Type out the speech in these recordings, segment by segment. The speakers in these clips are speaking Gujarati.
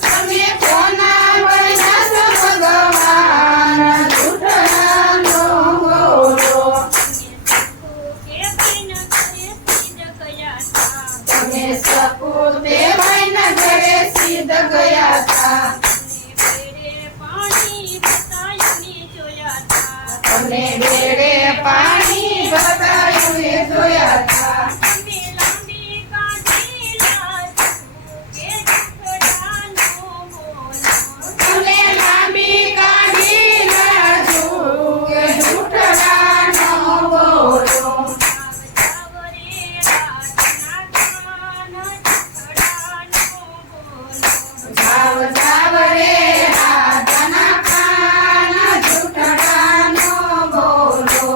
તમે કોના બન્યા છો ભગવાન જૂઠાનો બોલો તમે સપૂતે ભાઈના ઘરે સિદ્ધ ગયા હતા તમને બેડે પાણી બતાવ્યું એ જોયા હતા તમે લાંબી કાઢી લાજુ કે જૂઠડાનો બોલો જાવ જાવ રે રાધાના કાન જૂઠડાનો બોલો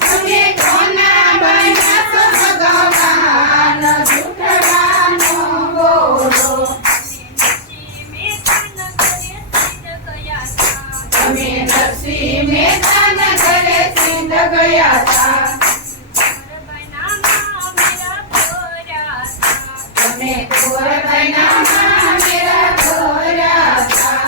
તમે કોના બન્યા છો ભગવાન જૂઠડાનો બોલો તમે નરસિંહ મહેતાના ઘરે સિદ્ધ ગયા હતા તમે કોરબૈનામાં મેરા ઘોર્યા હતા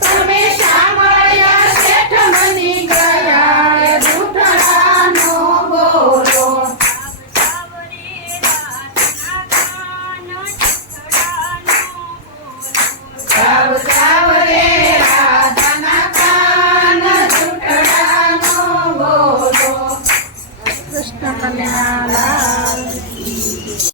તમે સાંભળ્યા શેઠ બની ગયા એ જૂઠડાનો બોલો જાવ જાવ રે રાધાના કાન જૂઠડાનો બોલો કૃષ્ણ કન્યા